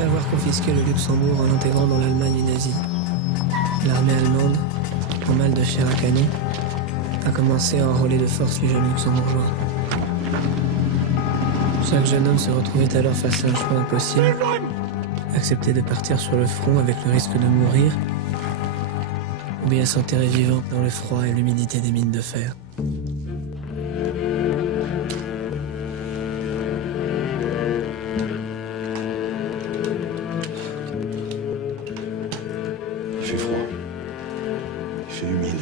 après avoir confisqué le Luxembourg en l'intégrant dans l'Allemagne nazie, l'armée allemande, en mal de chair à canon, a commencé à enrôler de force les jeunes luxembourgeois. Chaque jeune homme se retrouvait alors face à un choix impossible. Accepter de partir sur le front avec le risque de mourir, ou bien s'enterrer vivant dans le froid et l'humidité des mines de fer. Il fait froid. Il fait humide.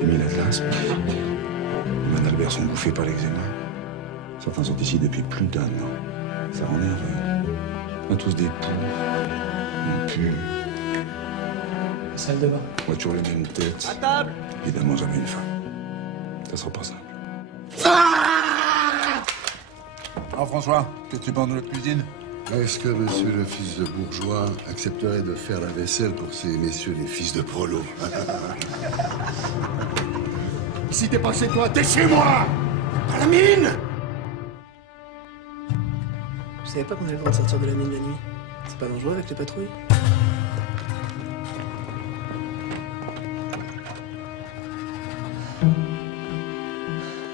Les mines Atlas. Les mains d'Albert sont bouffées par l'eczéma. Certains sont ici depuis plus d'un an. Ça rend nerveux. On a tous des poux. On pue. Salle de bain. On a toujours les mêmes têtes. À table! Évidemment, jamais une femme. Ça sera pas simple. Alors François, qu'est-ce que tu penses de notre cuisine? Est-ce que monsieur le fils de bourgeois accepterait de faire la vaisselle pour ces messieurs les fils de prolo? Si t'es pas chez toi, t'es chez moi! À la mine! Vous savez pas qu'on a le droit de sortir de la mine la nuit? C'est pas dangereux avec les patrouilles?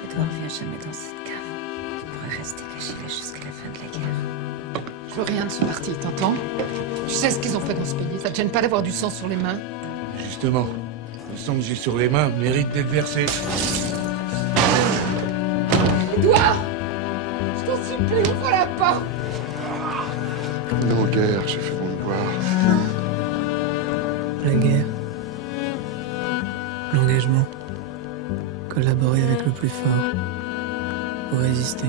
Edouard vient jamais dans cette cave. Il pourrait rester caché là jusqu'à la fin de la guerre. Je veux rien de ce parti, t'entends? Tu sais ce qu'ils ont fait dans ce pays, ça te gêne pas d'avoir du sang sur les mains? Justement, le sang que j'ai sur les mains mérite d'être versé. Edouard! Je t'en supplie, ouvre la porte! Non, guerre, j'ai fait mon devoir. La guerre. L'engagement. Collaborer avec le plus fort. Pour résister.